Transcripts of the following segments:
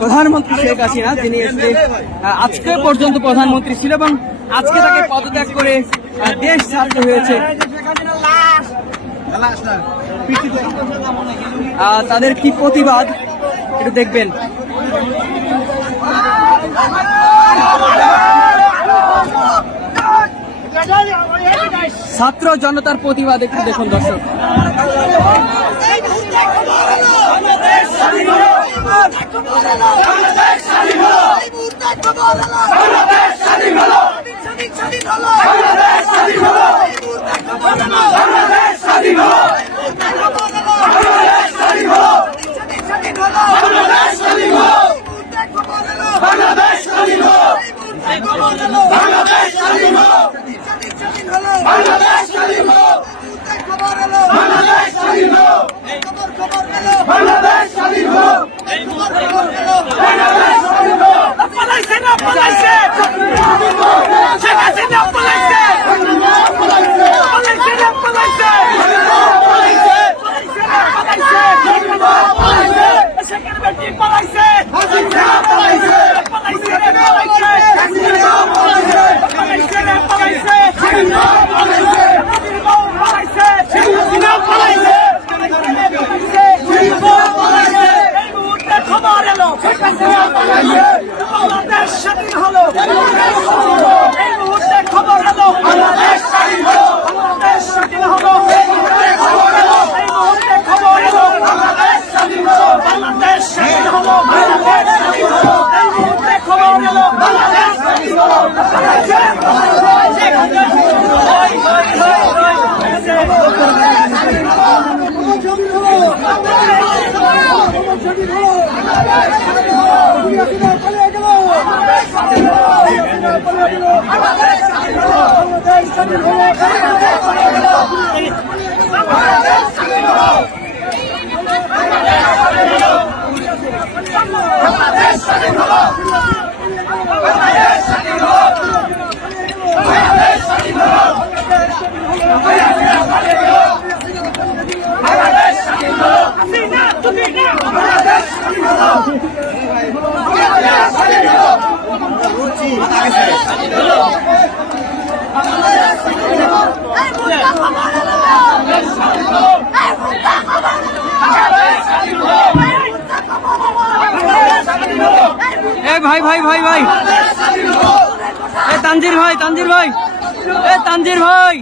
প্রধানমন্ত্রী শেখ হাসিনা তিনি আজকে পর্যন্ত প্রধানমন্ত্রী ছিল এবং আজকে তাকে পদত্যাগ করে দেশ ছাড়তে হয়েছে। তাদের কি প্রতিবাদ একটু দেখবেন। ছাত্র জনতার প্রতিবাদ একটু দেখুন দর্শক। ভাই ভাই ভাই ভাই তানজির ভাই তানজির ভাই তানজির ভাই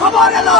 খবর এলো